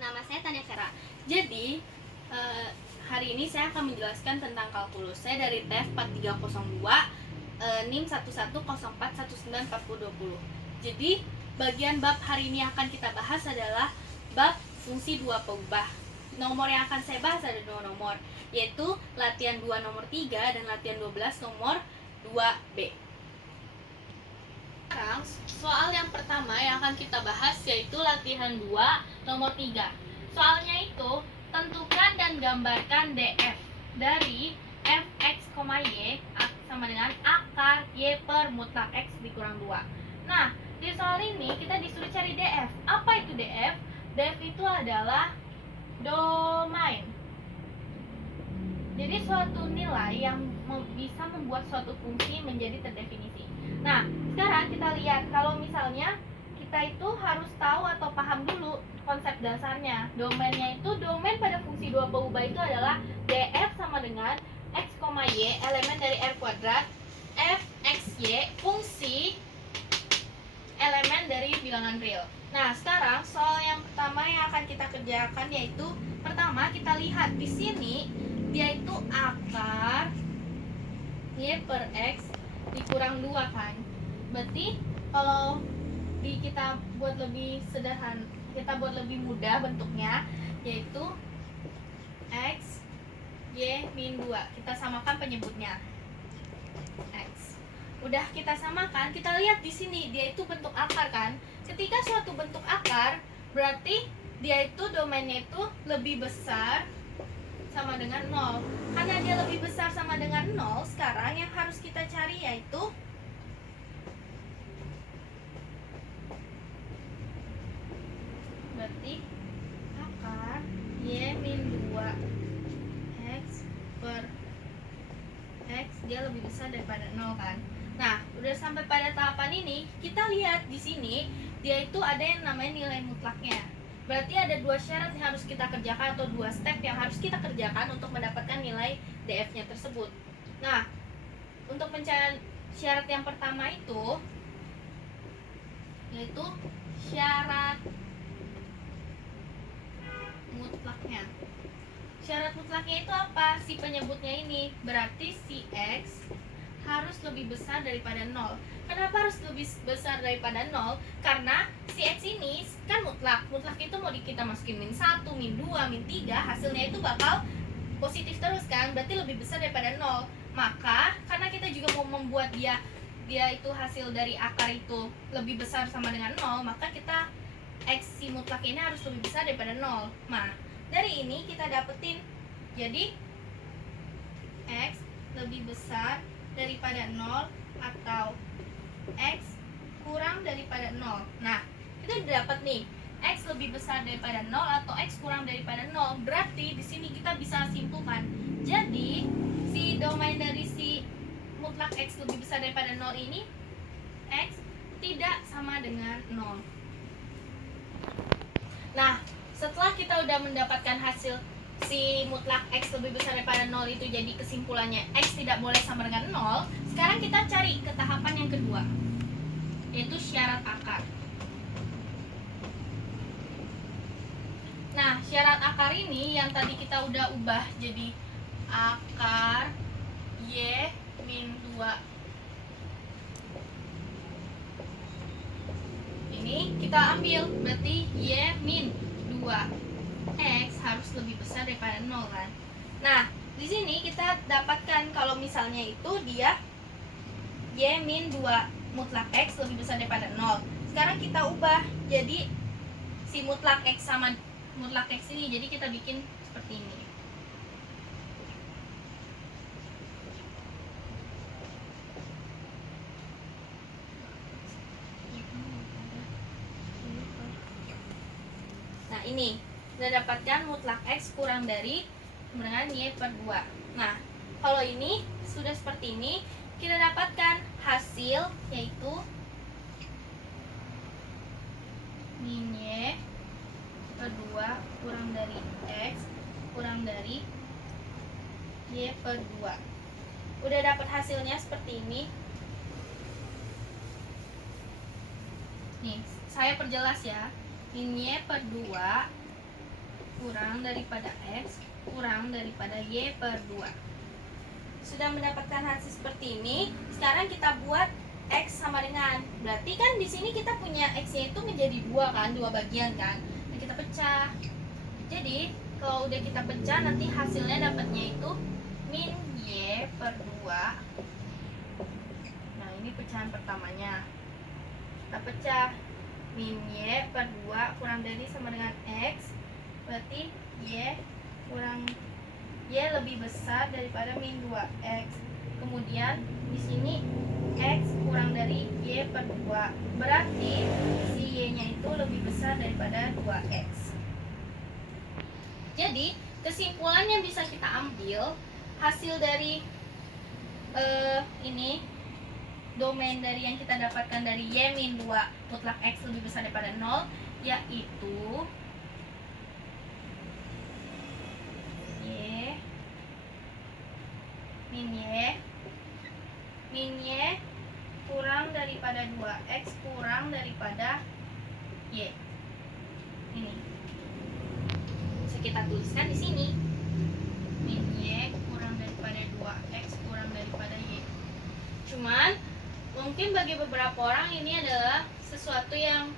Nama saya Tania Vera. Jadi, hari ini saya akan menjelaskan tentang kalkulus. Saya dari TEF 4302, NIM 1104194020. Jadi, bagian bab hari ini akan kita bahas adalah bab fungsi dua pengubah. Nomor yang akan saya bahas ada dua nomor, yaitu latihan 2 nomor 3 dan latihan 12 nomor 2B. Sekarang, soal yang pertama yang akan kita bahas yaitu latihan 2 nomor 3. Soalnya itu, tentukan dan gambarkan DF dari fx, y sama dengan akar y per mutlak x dikurang 2. Nah, di soal ini kita disuruh cari DF. Apa itu DF? DF itu adalah domain. Jadi suatu nilai yang bisa membuat suatu fungsi menjadi terdefinisi. Nah, sekarang kita lihat kalau misalnya kita itu harus tahu atau paham dulu konsep dasarnya. Domainnya itu, domain pada fungsi dua pengubah itu adalah df sama dengan x, y elemen dari r kuadrat f x y fungsi elemen dari bilangan real. Nah, sekarang soal yang pertama yang akan kita kerjakan yaitu pertama kita lihat di sini dia itu akar y per x dikurang 2 kan. Berarti kalau kita buat lebih sederhana, kita buat lebih mudah bentuknya yaitu x y min 2. Kita samakan penyebutnya x. Udah kita samakan, kita lihat di sini dia itu bentuk akar kan. Ketika suatu bentuk akar berarti dia itu domainnya itu lebih besar sama dengan 0. Karena dia lebih besar sama dengan 0, sekarang yang harus kita cari yaitu berarti akar y min 2 x per x dia lebih besar daripada 0 kan. Nah, udah sampai pada tahapan ini, kita lihat di sini dia itu ada yang namanya nilai mutlaknya. Berarti ada dua syarat yang harus kita kerjakan atau dua step yang harus kita kerjakan untuk mendapatkan nilai DF-nya tersebut. Nah, untuk pencarian syarat yang pertama itu yaitu syarat mutlaknya. Syarat mutlaknya itu apa? Si penyebutnya ini. Berarti si X harus lebih besar daripada 0. Kenapa harus lebih besar daripada 0? Karena si X ini kan mutlak. Mutlak itu mau kita masukin min 1, min 2, min 3, hasilnya itu bakal positif terus kan? Berarti lebih besar daripada 0. Maka karena kita juga mau membuat dia itu hasil dari akar itu lebih besar sama dengan 0, maka kita X si mutlak ini harus lebih besar daripada 0. Nah, dari ini kita dapetin jadi X lebih besar daripada 0 atau X kurang daripada 0. Nah, kita udah dapat nih X lebih besar daripada 0 atau X kurang daripada 0. Berarti di sini kita bisa simpulkan. Jadi, si domain dari si mutlak X lebih besar daripada 0 ini X tidak sama dengan 0. Nah, setelah kita udah mendapatkan hasil si mutlak X lebih besar daripada 0 itu jadi kesimpulannya X tidak boleh sama dengan 0. Sekarang kita cari ke tahapan yang kedua, yaitu syarat akar. Nah, syarat akar ini yang tadi kita udah ubah jadi akar y min 2. Ini kita ambil, berarti y min 2 X harus lebih besar daripada 0 kan. Nah, di sini kita dapatkan kalau misalnya itu dia y min 2 mutlak X lebih besar daripada 0. Sekarang kita ubah jadi si mutlak X sama mutlak X ini, jadi kita bikin seperti ini. Nah, ini kita dapatkan mutlak X kurang dari dengan y per 2. Nah, kalau ini sudah seperti ini, kita dapatkan hasil yaitu min y per 2 kurang dari X kurang dari y per 2. Udah dapat hasilnya seperti ini. Nih, saya perjelas ya. Min y per 2 kurang daripada X kurang daripada Y per 2. Sudah mendapatkan hasil seperti ini. Sekarang kita buat X sama dengan, berarti kan di sini kita punya X-nya itu menjadi 2 kan, 2 bagian kan. Nah, kita pecah. Jadi kalau udah kita pecah, nanti hasilnya dapatnya itu min Y per 2. Nah, ini pecahan pertamanya. Kita pecah. Min Y per 2 kurang dari sama dengan X. Berarti Y lebih besar daripada min 2X. Kemudian di sini X kurang dari Y per 2. Berarti si Y-nya itu lebih besar daripada 2X. Jadi kesimpulan yang bisa kita ambil hasil dari ini domain dari yang kita dapatkan dari Y min 2 mutlak X lebih besar daripada 0, yaitu Y min Y kurang daripada 2X kurang daripada Y. Ini bisa kita tuliskan di sini. Min Y kurang daripada 2X kurang daripada Y. Cuman mungkin bagi beberapa orang ini adalah sesuatu yang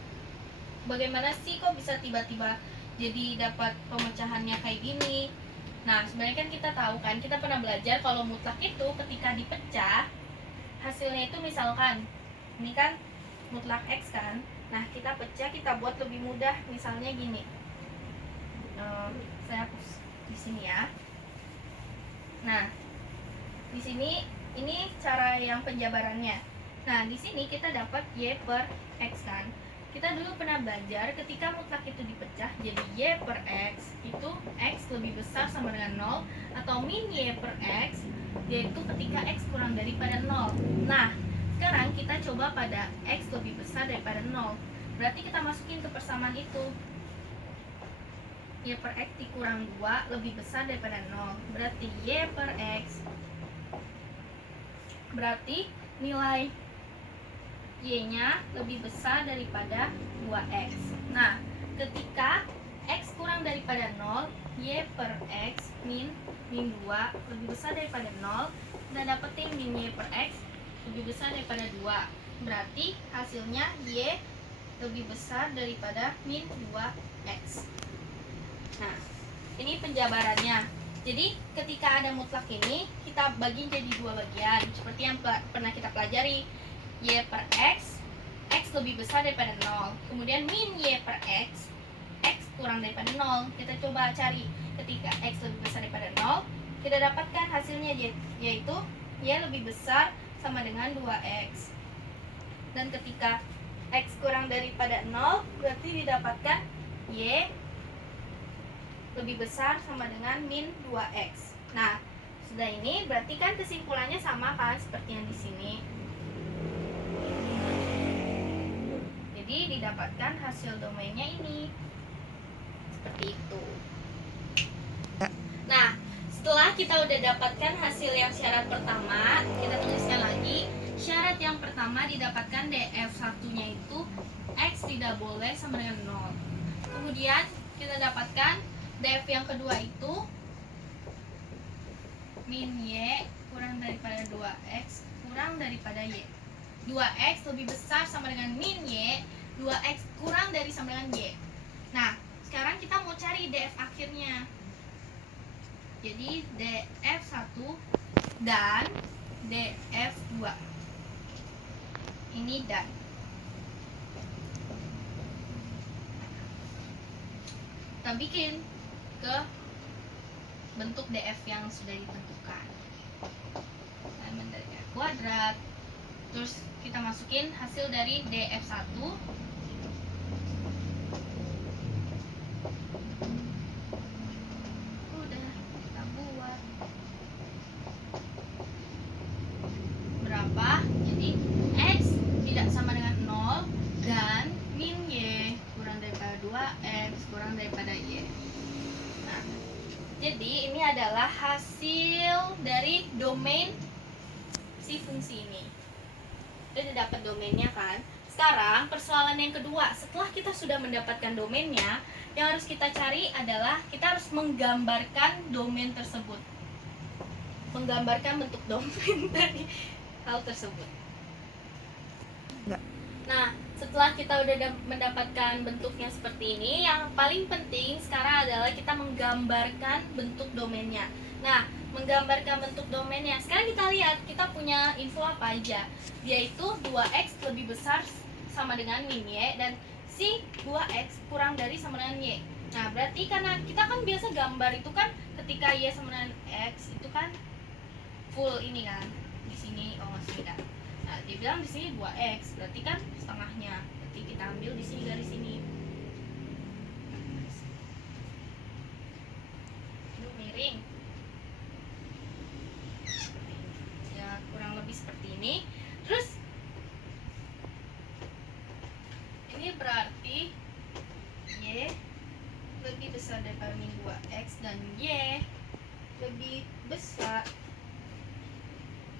bagaimana sih kok bisa tiba-tiba jadi dapat pemecahannya kayak gini. Nah, sebenarnya kan kita tahu kan, kita pernah belajar kalau mutlak itu ketika dipecah hasilnya itu misalkan ini kan mutlak X kan. Nah, kita pecah, kita buat lebih mudah, misalnya gini. Saya hapus di sini ya. Nah, di sini ini cara yang penjabarannya. Nah, di sini kita dapat Y per X kan. Kita dulu pernah belajar ketika mutlak itu dipecah jadi Y per X itu X lebih besar sama dengan 0 atau min Y per X, yaitu ketika X kurang daripada 0. Nah, sekarang kita coba pada X lebih besar daripada 0. Berarti kita masukin ke persamaan itu. Y per X dikurang 2 lebih besar daripada 0. Berarti Y per X, berarti nilai Y-nya lebih besar daripada 2X. Nah, ketika X kurang daripada 0, Y per X min 2 lebih besar daripada 0, kita dapetin min Y per X lebih besar daripada 2. Berarti hasilnya Y lebih besar daripada min 2X. Nah, ini penjabarannya. Jadi ketika ada mutlak ini, kita bagi jadi 2 bagian seperti yang pernah kita pelajari. Y per X lebih besar daripada 0. Kemudian min Y per X kurang daripada 0. Kita coba cari ketika X lebih besar daripada 0, kita dapatkan hasilnya yaitu Y lebih besar sama dengan 2X. Dan ketika X kurang daripada 0, berarti didapatkan Y lebih besar sama dengan min 2X. Nah, sudah ini berarti kan kesimpulannya sama kan seperti yang di sini. Jadi didapatkan hasil domainnya ini seperti itu. Nah, setelah kita udah dapatkan hasil yang syarat pertama, kita tuliskan lagi. Syarat yang pertama didapatkan df1-nya itu X tidak boleh sama dengan 0. Kemudian kita dapatkan df yang kedua itu min Y kurang daripada 2X kurang daripada Y. 2X lebih besar sama dengan min Y, 2X kurang dari sama dengan Y. Nah, sekarang kita mau cari df akhirnya. Jadi df1 dan df2 ini dan kita bikin ke bentuk df yang sudah ditentukan. Elemen dari kuadrat. Terus kita masukin hasil dari df1. Udah kita buat berapa? Jadi X tidak sama dengan 0 dan min Y kurang daripada 2X kurang daripada Y. Nah, jadi ini adalah hasil dari domain si fungsi ini. Udah dapat domainnya kan. Sekarang persoalan yang kedua, setelah kita sudah mendapatkan domainnya, Yang harus kita cari adalah kita harus menggambarkan domain tersebut, menggambarkan bentuk domain dari hal tersebut. Nah, setelah kita udah mendapatkan bentuknya seperti ini, yang paling penting sekarang adalah kita menggambarkan bentuk domainnya. Nah, menggambarkan bentuk domainnya, sekarang kita lihat kita punya info apa aja, yaitu 2x lebih besar sama dengan min y, dan si 2x kurang dari sama dengan y. Nah, berarti karena kita kan biasa gambar itu kan ketika y sama dengan x itu kan full ini kan, di sini masih ada. Nah, dia bilang di sini 2x, berarti kan setengahnya. Berarti kita ambil di sini garis ini. Aduh, miring. Ya, kurang lebih seperti ini. Terus ini berarti y lebih besar daripada min 2x dan y lebih besar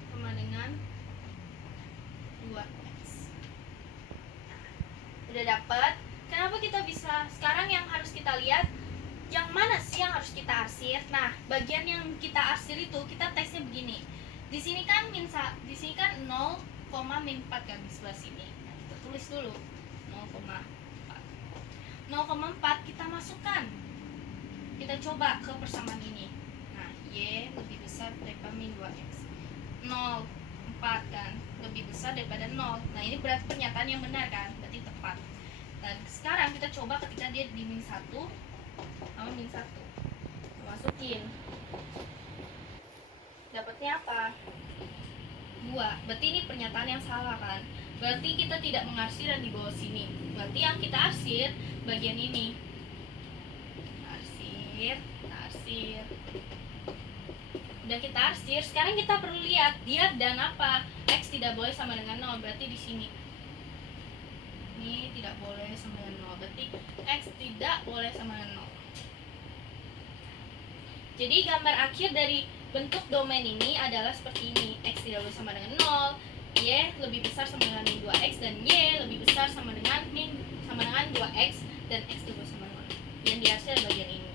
sama dengan 2x. Nah, udah dapat. Kenapa kita bisa? Sekarang yang harus kita lihat yang mana sih yang harus kita arsir. Nah, bagian yang kita arsir itu kita tesnya begini. Di sini kan di sini kan 0, min 4 kan di sebelah sini. Nah, kita tulis dulu 0,4. 0,4 kita masukkan. Kita coba ke persamaan ini. Nah, y lebih besar daripada min 2x. 0,4 kan lebih besar daripada 0. Nah, ini berarti pernyataan yang benar kan? Berarti tepat. Dan sekarang kita coba ketika dia di min 1 sama min 1. Masukin. Dapatnya apa? 2. Berarti ini pernyataan yang salah kan? Berarti kita tidak mengarsir dan di bawah sini. Berarti yang kita arsir bagian ini. Arsir. Udah kita arsir, sekarang kita perlu lihat dia dan apa. X tidak boleh sama dengan 0, berarti di sini. Ini tidak boleh sama dengan 0, berarti X tidak boleh sama dengan 0. Jadi gambar akhir dari bentuk domain ini adalah seperti ini. X tidak boleh sama dengan 0, Y lebih besar sama dengan min 2x, dan Y lebih besar sama dengan 2x, dan X tidak boleh sama dengan 0. Yang diarsir bagian ininya.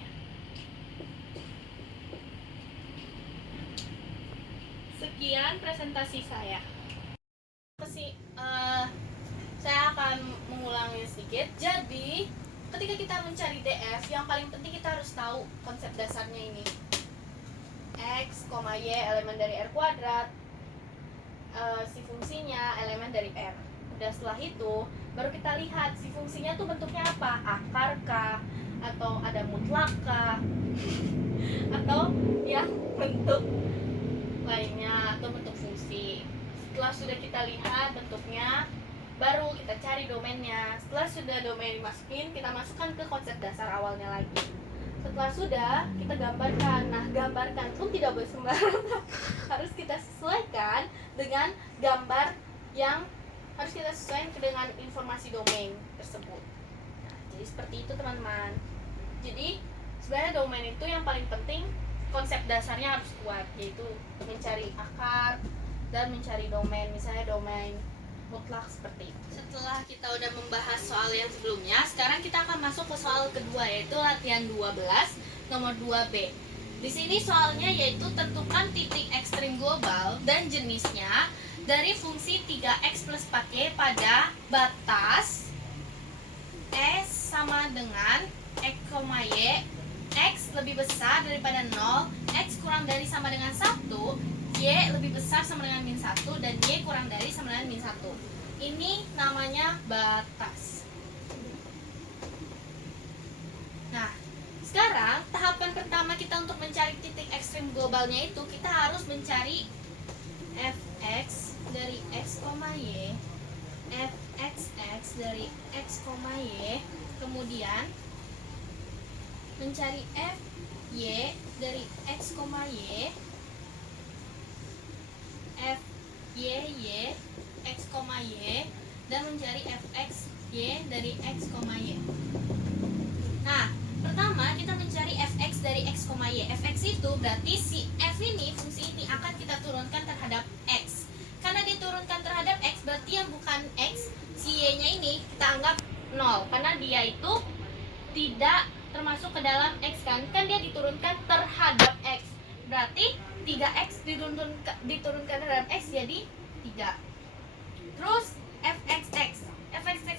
Sekian presentasi saya. Saya akan mengulangi sedikit. Jadi, ketika kita mencari DF, yang paling penting kita harus tahu konsep dasarnya ini. X, Y elemen dari R kuadrat, si fungsinya elemen dari R. Udah setelah itu, baru kita lihat si fungsinya tuh bentuknya apa? Akar kah? Atau ada mutlak kah? Atau yang bentuk lainnya, atau bentuk fungsi. Setelah sudah kita lihat bentuknya, baru kita cari domainnya. Setelah sudah domain dimasukin, kita masukkan ke konsep dasar awalnya lagi. Setelah sudah, kita gambarkan. Nah, gambarkan pun tidak boleh sembarangan. Harus kita sesuaikan dengan gambar yang harus kita sesuaikan dengan informasi domain tersebut. Nah, jadi seperti itu teman-teman. Jadi sebenarnya domain itu yang paling penting konsep dasarnya harus kuat, yaitu mencari akar dan mencari domain, misalnya domain mutlak seperti itu. Setelah kita udah membahas soal yang sebelumnya, sekarang kita akan masuk ke soal kedua, yaitu latihan 12 nomor 2B. Di sini soalnya yaitu tentukan titik ekstrim global dan jenisnya dari fungsi 3x plus 4y pada batas S sama dengan x, y, X lebih besar daripada 0, X kurang dari sama dengan 1, Y lebih besar sama dengan min 1, dan Y kurang dari sama dengan min 1. Ini namanya batas. Nah, sekarang tahapan pertama kita untuk mencari titik ekstrim globalnya itu kita harus mencari fx dari x, y, fxx dari x, y, kemudian mencari fy dari x, y, fy x, y, dan mencari fx y dari x, y. Nah, pertama kita mencari fx dari x, y. Fx itu berarti si f ini, fungsi ini akan kita turunkan terhadap x. Karena diturunkan terhadap x, berarti yang bukan x, si y-nya ini kita anggap 0, karena dia itu tidak termasuk ke dalam X kan dia diturunkan terhadap X, berarti 3X diturunkan terhadap X jadi 3. Terus fxx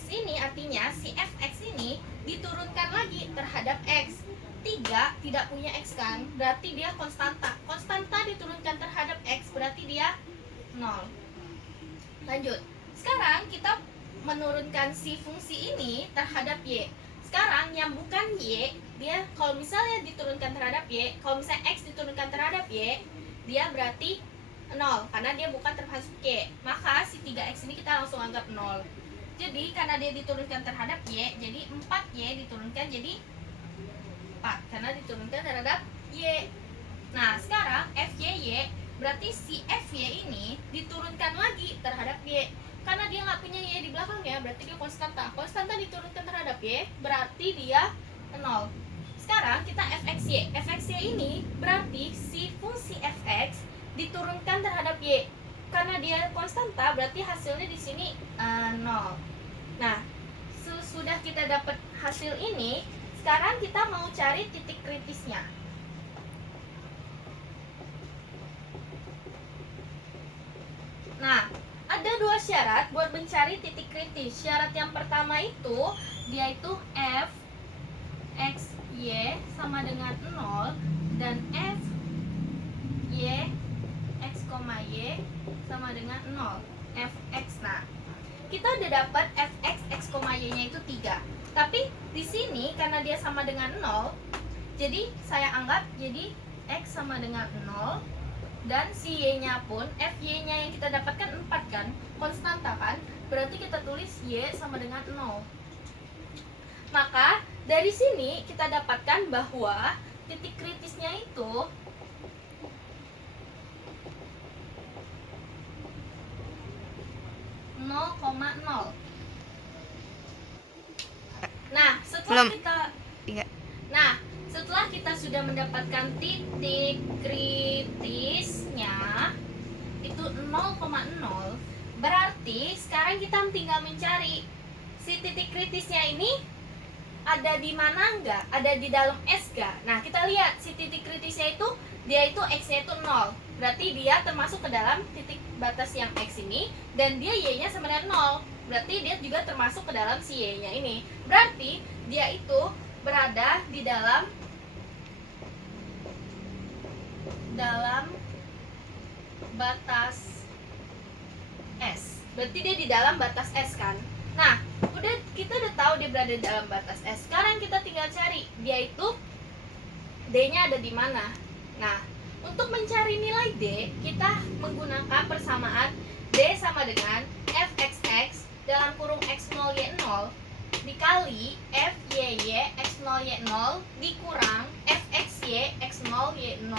ini artinya si fx ini diturunkan lagi terhadap X. 3 tidak punya X kan, berarti dia konstanta diturunkan terhadap X berarti dia 0. Lanjut, sekarang kita menurunkan si fungsi ini terhadap Y. Sekarang yang bukan Y, dia kalau misalnya diturunkan terhadap Y, kalau misalnya X diturunkan terhadap Y, dia berarti 0 karena dia bukan termasuk Y. Maka si 3X ini kita langsung anggap 0. Jadi karena dia diturunkan terhadap Y, jadi 4Y diturunkan jadi 4 karena diturunkan terhadap Y. Nah, sekarang FYY berarti si FY ini diturunkan lagi terhadap Y. Karena dia nggak punya Y di belakangnya, berarti dia konstanta. Konstanta diturunkan terhadap Y, berarti dia 0. Sekarang kita fxy. Fxy ini berarti si fungsi fx diturunkan terhadap Y. Karena dia konstanta, berarti hasilnya di sini 0. Nah, sesudah kita dapat hasil ini, sekarang kita mau cari titik kritisnya. Nah, ada 2 syarat buat mencari titik kritis. Syarat yang pertama itu, dia itu f x y sama dengan 0 dan f y x, y sama dengan 0 fx. Nah, kita udah dapat fx x, y nya itu 3. Tapi di sini karena dia sama dengan 0, jadi saya anggap jadi x sama dengan 0 dan si y nya pun fy nya yang kita dapatkan 4 kan, konstanta kan, berarti kita tulis y sama dengan 0. Maka dari sini kita dapatkan bahwa titik kritisnya itu (0,0). Nah, setelah kita sudah mendapatkan titik kritisnya itu 0,0, berarti sekarang kita tinggal mencari si titik kritisnya ini ada di mana enggak? Ada di dalam S enggak? Nah, kita lihat si titik kritisnya itu dia itu X-nya itu 0. Berarti dia termasuk ke dalam titik batas yang X ini dan dia Y-nya sama dengan 0. Berarti dia juga termasuk ke dalam si Y-nya ini. Berarti dia itu berada di dalam batas S. Berarti dia di dalam batas S kan. Nah, kita udah tahu dia berada di dalam batas S. Sekarang kita tinggal cari dia itu D-nya ada di mana. Nah, untuk mencari nilai D, kita menggunakan persamaan D sama dengan fxx dalam kurung x0 y0 dikali fyy x0 y0 dikurang fxy x0 y0.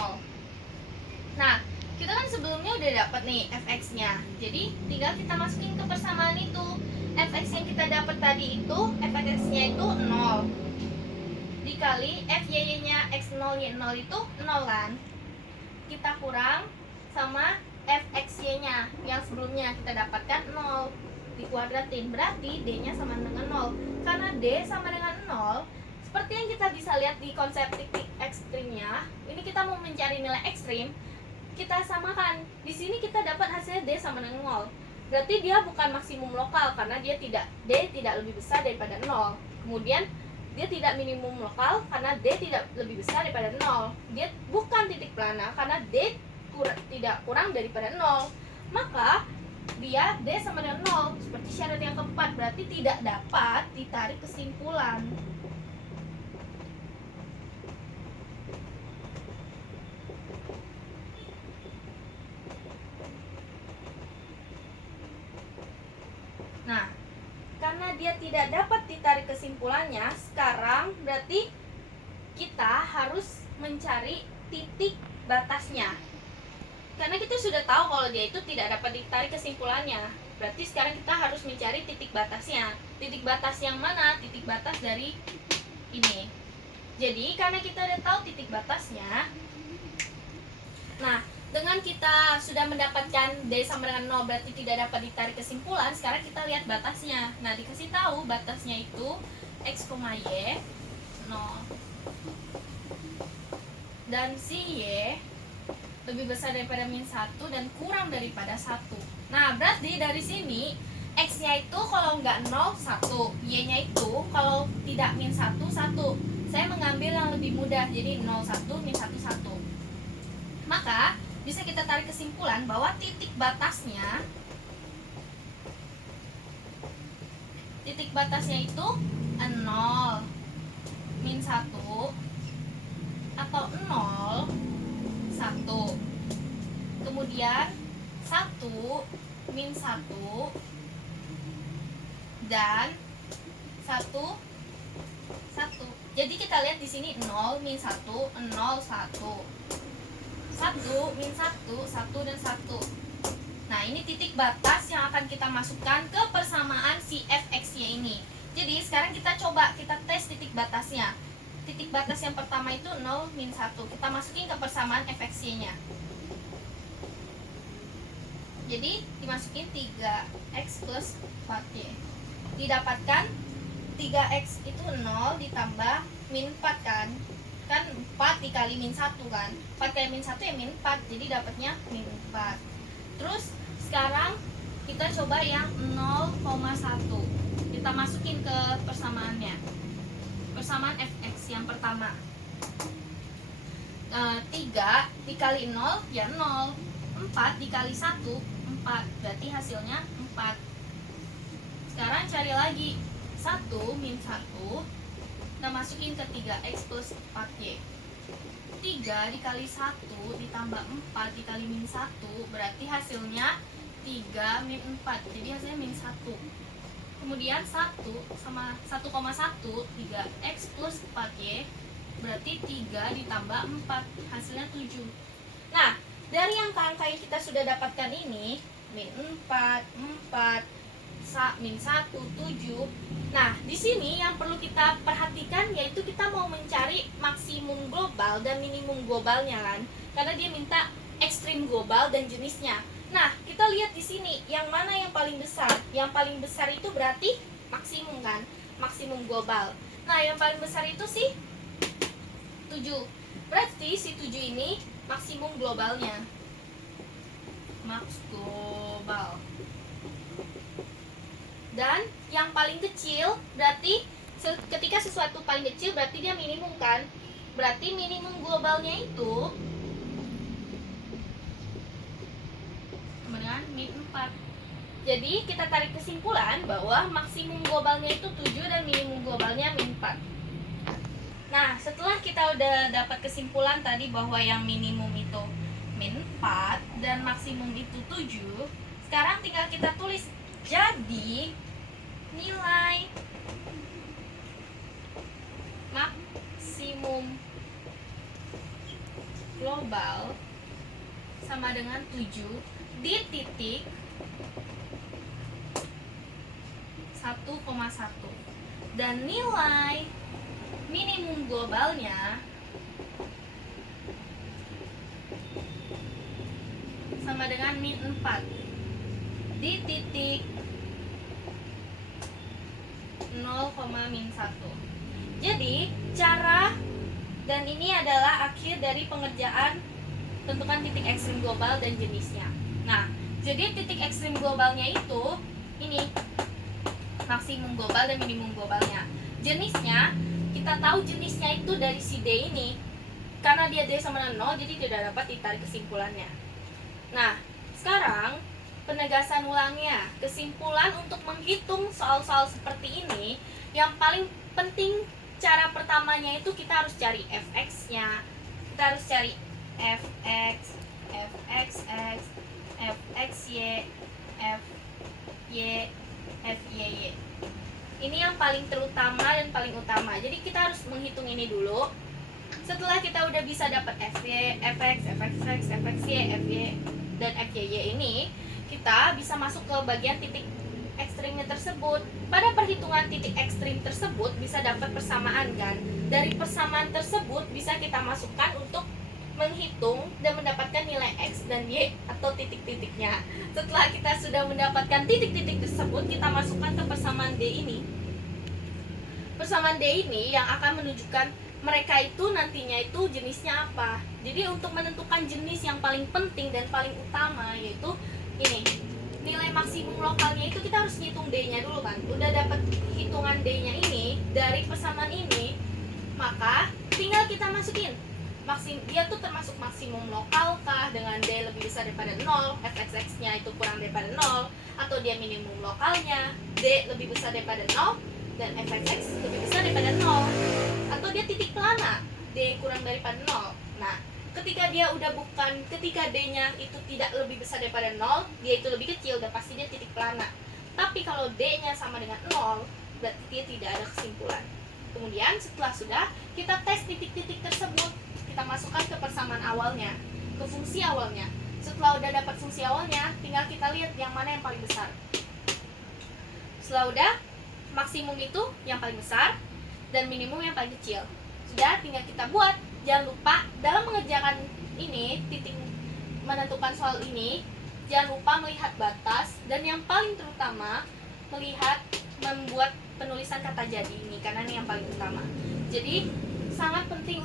Nah, kita kan sebelumnya udah dapat nih fx-nya. Jadi tinggal kita masukin ke persamaan itu. Fx yang kita dapat tadi itu fx-nya itu 0 dikali fyy-nya x0 y0 itu 0 kan. Kita kurang sama fxy-nya yang sebelumnya kita dapatkan 0 dikuadratin, berarti D-nya sama dengan 0. Karena D sama dengan 0, seperti yang kita bisa lihat di konsep titik ekstrimnya, ini kita mau mencari nilai ekstrim, kita samakan. Di sini kita dapat hasilnya D sama dengan 0. Berarti dia bukan maksimum lokal karena D tidak lebih besar daripada 0. Kemudian dia tidak minimum lokal karena D tidak lebih besar daripada 0. Dia bukan titik plana karena D tidak kurang daripada 0. Maka dia D sama dengan 0. Seperti syarat yang keempat, berarti tidak dapat ditarik kesimpulan. Nah, karena dia tidak dapat ditarik kesimpulannya, sekarang berarti kita harus mencari titik batasnya. Karena kita sudah tahu kalau dia itu tidak dapat ditarik kesimpulannya, berarti sekarang kita harus mencari titik batasnya. Titik batas yang mana? Titik batas dari ini. Jadi karena kita udah tahu titik batasnya, nah dengan kita sudah mendapatkan D sama dengan 0 berarti tidak dapat ditarik kesimpulan. Sekarang kita lihat batasnya. Nah, dikasih tahu batasnya itu x, y 0. Dan si Y lebih besar daripada min 1 dan kurang daripada 1. Nah, berarti dari sini X-nya itu kalau nggak 0, 1. Y-nya itu kalau tidak min 1, 1. Saya mengambil yang lebih mudah, jadi 0, 1, min 1, 1. Maka, bisa kita tarik kesimpulan bahwa titik batasnya itu 0, min 1, atau 0, 1. Kemudian 1, min 1, dan 1, 1. Jadi kita lihat di sini 0, min 1, 0, 1. 1, min 1, 1 dan 1. Nah, ini titik batas yang akan kita masukkan ke persamaan si fxy ini. Jadi sekarang kita tes titik batasnya. Titik batas yang pertama itu 0, min 1. Kita masukin ke persamaan fxy-nya. Jadi dimasukin 3x plus 4y. Didapatkan 3x itu 0 ditambah min 4 kan? Kan 4 dikali min 1 kan? 4 kali min 1 ya min 4. Jadi dapatnya min 4. Terus sekarang kita coba yang 0,1. Kita masukin ke persamaannya. Persamaan fx yang pertama, 3 dikali 0 ya 0, 4 dikali 1 4, berarti hasilnya 4. Sekarang cari lagi 1 min 1, kita masukin ke 3x plus 4y. 3 dikali 1 ditambah 4 dikali min 1, berarti hasilnya 3 min 4, jadi hasilnya min 1. Kemudian 1 sama 1,1 3x plus 4y, berarti 3 ditambah 4, hasilnya 7. Nah, dari angka-angka yang kita sudah dapatkan ini, min 4, 4, min 1, 7. Nah, di sini yang perlu kita perhatikan yaitu kita mau mencari maksimum global dan minimum globalnya kan. Karena dia minta ekstrim global dan jenisnya. Nah, kita lihat di sini yang mana yang paling besar. Yang paling besar itu berarti maksimum kan, maksimum global. Nah, yang paling besar itu sih 7. Berarti si 7 ini maksimum globalnya. Max global. Dan yang paling kecil berarti ketika sesuatu paling kecil berarti dia minimum kan. Berarti minimum globalnya itu dengan min 4. Jadi kita tarik kesimpulan bahwa maksimum globalnya itu 7 dan minimum globalnya min 4. Nah, setelah kita udah dapat kesimpulan tadi bahwa yang minimum itu min 4 dan maksimum itu 7, sekarang tinggal kita tulis. Jadi nilai maksimum global sama dengan 7 di titik 1,1 dan nilai minimum globalnya sama dengan min 4 di titik 0,-1. Jadi cara dan ini adalah akhir dari pengerjaan tentukan titik ekstrim global dan jenisnya. Nah, jadi titik ekstrim globalnya itu ini maksimum global dan minimum globalnya. Jenisnya, kita tahu jenisnya itu dari si D ini. Karena dia D sama dengan 0, jadi tidak dapat ditarik kesimpulannya. Nah, sekarang penegasan ulangnya. Kesimpulan untuk menghitung soal-soal seperti ini, yang paling penting cara pertamanya itu kita harus cari fx-nya. Kita harus cari fx, fxx, fxy, fy, fyy. Ini yang paling terutama dan paling utama. Jadi kita harus menghitung ini dulu. Setelah kita udah bisa dapat fy, fx, fxx, fxy, fy, dan fyy ini, kita bisa masuk ke bagian titik ekstrimnya tersebut. Pada perhitungan titik ekstrim tersebut bisa dapat persamaan kan. Dari persamaan tersebut bisa kita masukkan untuk menghitung dan mendapatkan nilai X dan Y atau titik-titiknya. Setelah kita sudah mendapatkan titik-titik tersebut, kita masukkan ke persamaan D ini. persamaan D ini yang akan menunjukkan mereka itu nantinya itu jenisnya apa. Jadi untuk menentukan jenis yang paling penting dan paling utama yaitu ini, nilai maksimum lokalnya itu kita harus ngitung D-nya dulu kan. Udah dapat hitungan D-nya ini dari persamaan ini, maka tinggal kita masukin dia tuh termasuk maksimum lokal kah dengan D lebih besar daripada 0, fxx-nya itu kurang daripada 0, atau dia minimum lokalnya D lebih besar daripada 0 dan fxx lebih besar daripada 0, atau dia titik pelana D kurang daripada 0. Nah, ketika D-nya itu tidak lebih besar daripada 0, dia itu lebih kecil dan pasti dia titik pelana. Tapi kalau D-nya sama dengan 0, berarti dia tidak ada kesimpulan. Kemudian setelah sudah, kita tes titik-titik tersebut, kita masukkan ke persamaan awalnya, ke fungsi awalnya. Setelah udah dapat fungsi awalnya, tinggal kita lihat yang mana yang paling besar. Setelah udah, maksimum itu yang paling besar dan minimum yang paling kecil. Sudah, tinggal kita buat. Jangan lupa dalam mengerjakan ini, titik menentukan soal ini, jangan lupa melihat batas dan yang paling terutama membuat penulisan kata jadi ini, karena ini yang paling utama. Jadi sangat penting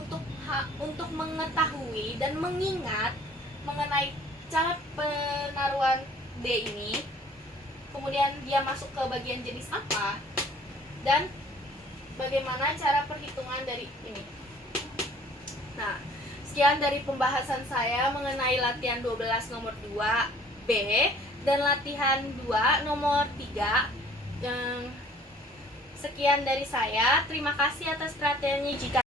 untuk mengetahui dan mengingat mengenai cara penaruhan D ini, kemudian dia masuk ke bagian jenis apa, dan bagaimana cara perhitungan dari ini. Nah, sekian dari pembahasan saya mengenai latihan 12 nomor 2B dan latihan 2 nomor 3. Sekian dari saya. Terima kasih atas perhatiannya. Jika